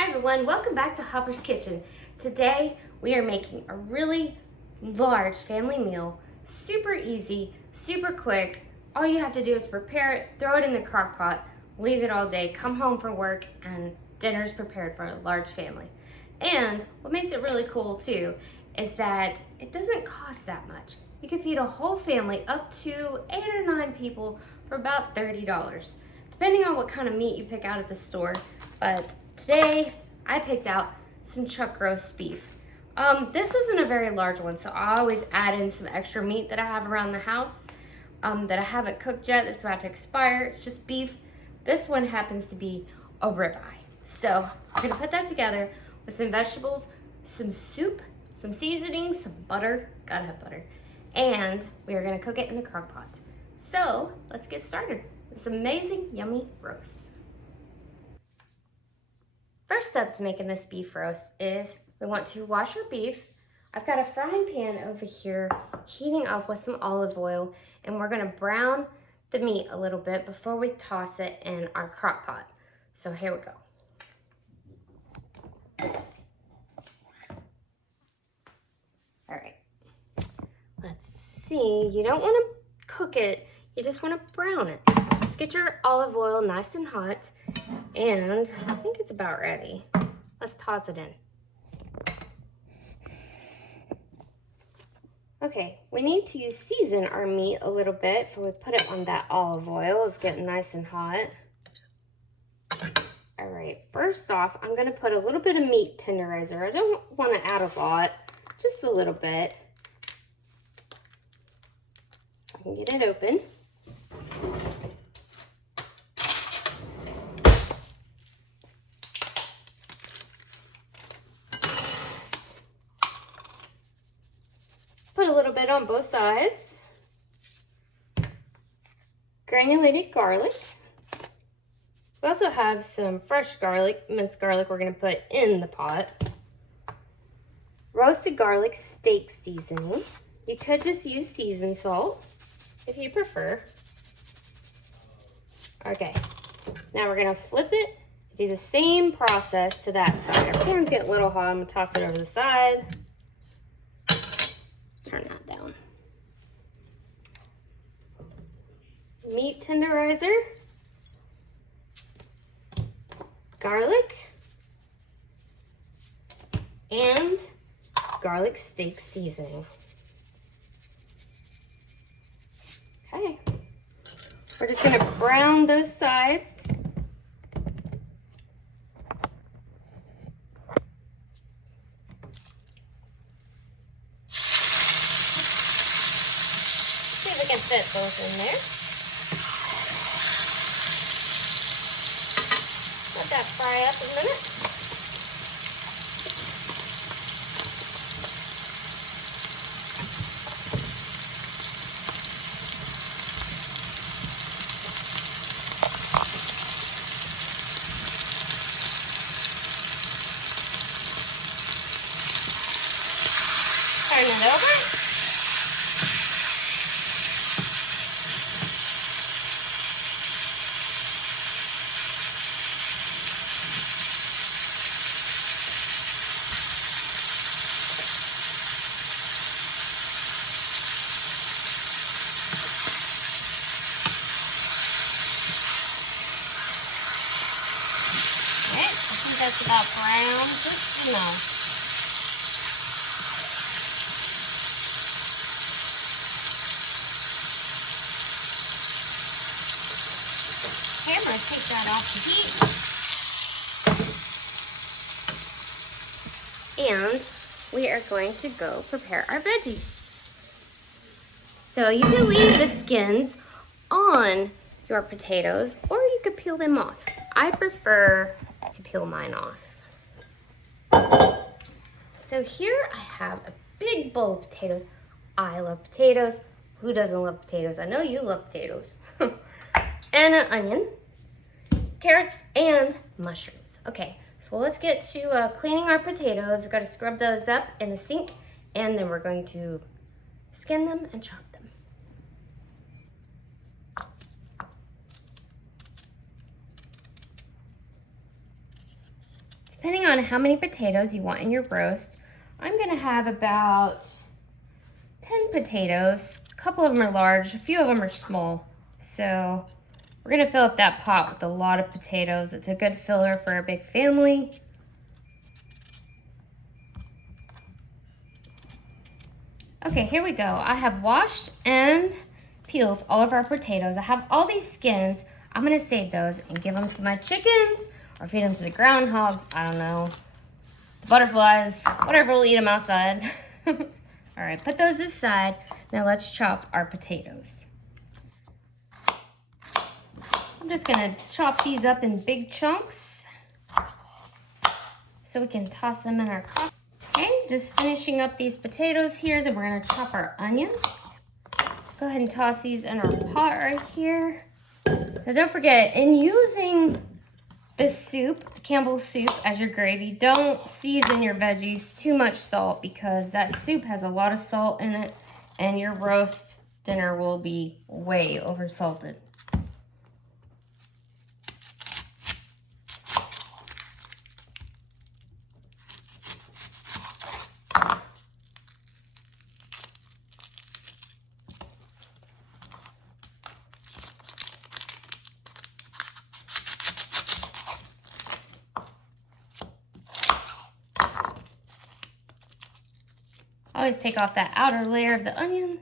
Hi everyone, welcome back to Hopper's Kitchen. Today we are making a really large family meal, super easy, super quick. All you have to do is prepare it, throw it in the crock pot, leave it all day, come home from work, and dinner's prepared for a large family. And what makes it really cool too is that it doesn't cost that much. You can feed a whole family up to 8 or 9 people for about $30, depending on what kind of meat you pick out at the store. But today I picked out some chuck roast beef. This isn't a very large one, so I always add in some extra meat that I have around the house that I haven't cooked yet, that's about to expire. It's just beef. This one happens to be a ribeye. So I'm gonna put that together with some vegetables, some soup, some seasoning, some butter, gotta have butter, and we are gonna cook it in the crock pot. So let's get started. This amazing, yummy roast. First step to making this beef roast is we want to wash our beef. I've got a frying pan over here heating up with some olive oil, and we're gonna brown the meat a little bit before we toss it in our crock pot. So here we go. All right, let's see. You don't wanna cook it, you just wanna brown it. Just get your olive oil nice and hot, and I think it's about ready. Let's toss it in. Okay, we need to season our meat a little bit before we put it on that olive oil. It's getting nice and hot. All right, first off, I'm gonna put a little bit of meat tenderizer. I don't wanna add a lot, just a little bit. I can get it open. Put a little bit on both sides. Granulated garlic. We also have some fresh garlic, minced garlic we're gonna put in the pot. Roasted garlic steak seasoning. You could just use seasoned salt if you prefer. Okay, now we're gonna flip it, do the same process to that side. Our pan's getting a little hot, I'm gonna toss it over the side. Turn that down. Meat tenderizer, garlic, and garlic steak seasoning. Okay, we're just gonna brown those sides. See if we can fit both in there. Let that fry up a minute. Turn it over. That's about brown, just enough. Okay, I'm going to take that off the heat. And we are going to go prepare our veggies. So you can leave the skins on your potatoes, or you could peel them off. I prefer to peel mine off. So here I have a big bowl of potatoes. I love potatoes. Who doesn't love potatoes? I know you love potatoes. And an onion, carrots, and mushrooms. Okay, so let's get to cleaning our potatoes. We've got to scrub those up in the sink, and then we're going to skin them and chop them. Depending on how many potatoes you want in your roast, I'm gonna have about 10 potatoes. A couple of them are large, a few of them are small. So we're gonna fill up that pot with a lot of potatoes. It's a good filler for a big family. Okay, here we go. I have washed and peeled all of our potatoes. I have all these skins. I'm gonna save those and give them to my chickens or feed them to the groundhogs. I don't know. Butterflies, whatever, we'll eat them outside. All right, put those aside. Now let's chop our potatoes. I'm just gonna chop these up in big chunks so we can toss them in our crock. Okay, just finishing up these potatoes here. Then we're gonna chop our onions. Go ahead and toss these in our pot right here. Now don't forget, in using this soup, Campbell's soup, as your gravy, don't season your veggies too much salt because that soup has a lot of salt in it and your roast dinner will be way oversalted. Always take off that outer layer of the onion.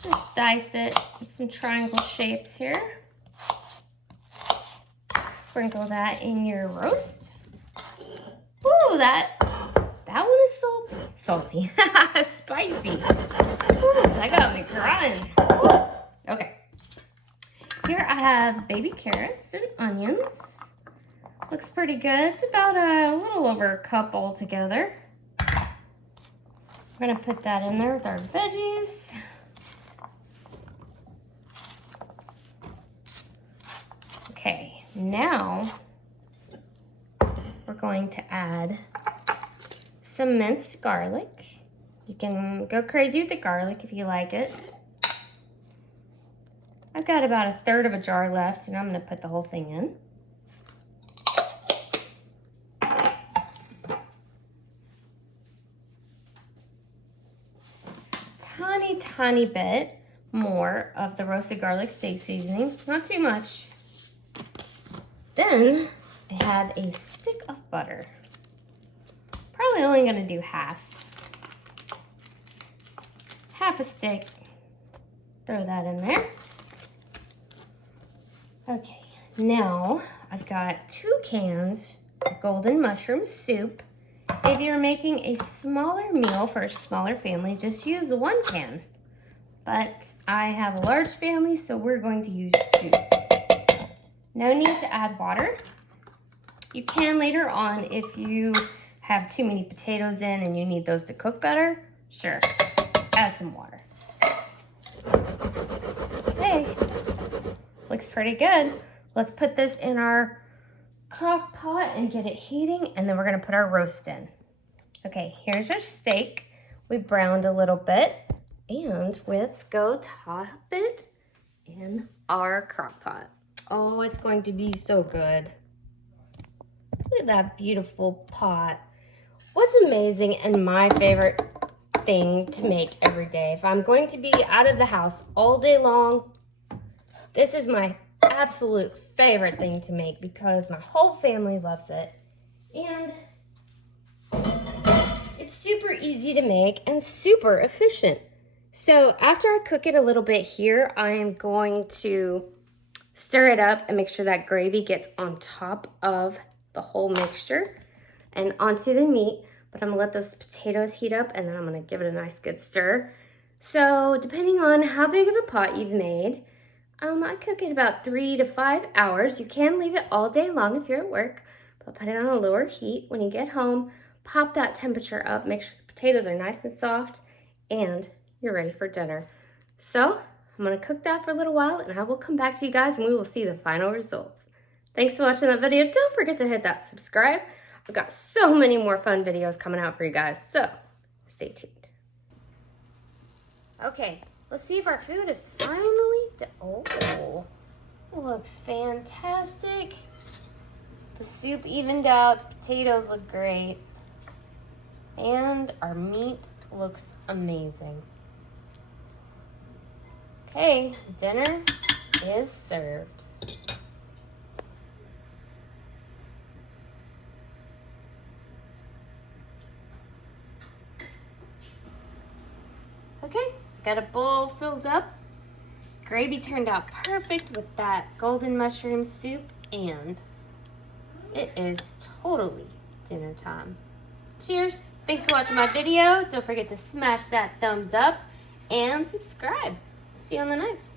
Just dice it in some triangle shapes here. Sprinkle that in your roast. Ooh, that one is salty. Salty. Spicy. Ooh, that got me crying. Okay. Here I have baby carrots and onions. Looks pretty good. It's about a little over a cup altogether. We're gonna put that in there with our veggies. Okay, now we're going to add some minced garlic. You can go crazy with the garlic if you like it. I've got about a third of a jar left and I'm gonna put the whole thing in. Tiny bit more of the roasted garlic steak seasoning, not too much. Then I have a stick of butter. Probably only gonna do half a stick. Throw that in there. Okay, now I've got 2 cans of golden mushroom soup. If you're making a smaller meal for a smaller family, just use 1 can. But I have a large family, so we're going to use 2. No need to add water. You can later on if you have too many potatoes in and you need those to cook better. Sure, add some water. Okay, looks pretty good. Let's put this in our crock pot and get it heating, and then we're gonna put our roast in. Okay, here's our steak. We browned a little bit, and let's go top it in our crock pot. Oh, it's going to be so good. Look at that beautiful pot. What's amazing and my favorite thing to make every day, if I'm going to be out of the house all day long, this is my absolute favorite thing to make because my whole family loves it. And it's super easy to make and super efficient. So after I cook it a little bit here, I am going to stir it up and make sure that gravy gets on top of the whole mixture and onto the meat. But I'm gonna let those potatoes heat up and then I'm gonna give it a nice good stir. So depending on how big of a pot you've made, I cook it about 3 to 5 hours. You can leave it all day long if you're at work, but put it on a lower heat. When you get home, pop that temperature up, make sure the potatoes are nice and soft, and you're ready for dinner. So I'm gonna cook that for a little while and I will come back to you guys and we will see the final results. Thanks for watching that video. Don't forget to hit that subscribe. I've got so many more fun videos coming out for you guys, so stay tuned. Okay, let's see if our food is finally done. Oh, looks fantastic. The soup evened out, the potatoes look great, and our meat looks amazing. Okay, dinner is served. Okay, got a bowl filled up. Gravy turned out perfect with that golden mushroom soup, and it is totally dinner time. Cheers. Thanks for watching my video. Don't forget to smash that thumbs up and subscribe. See you on the next.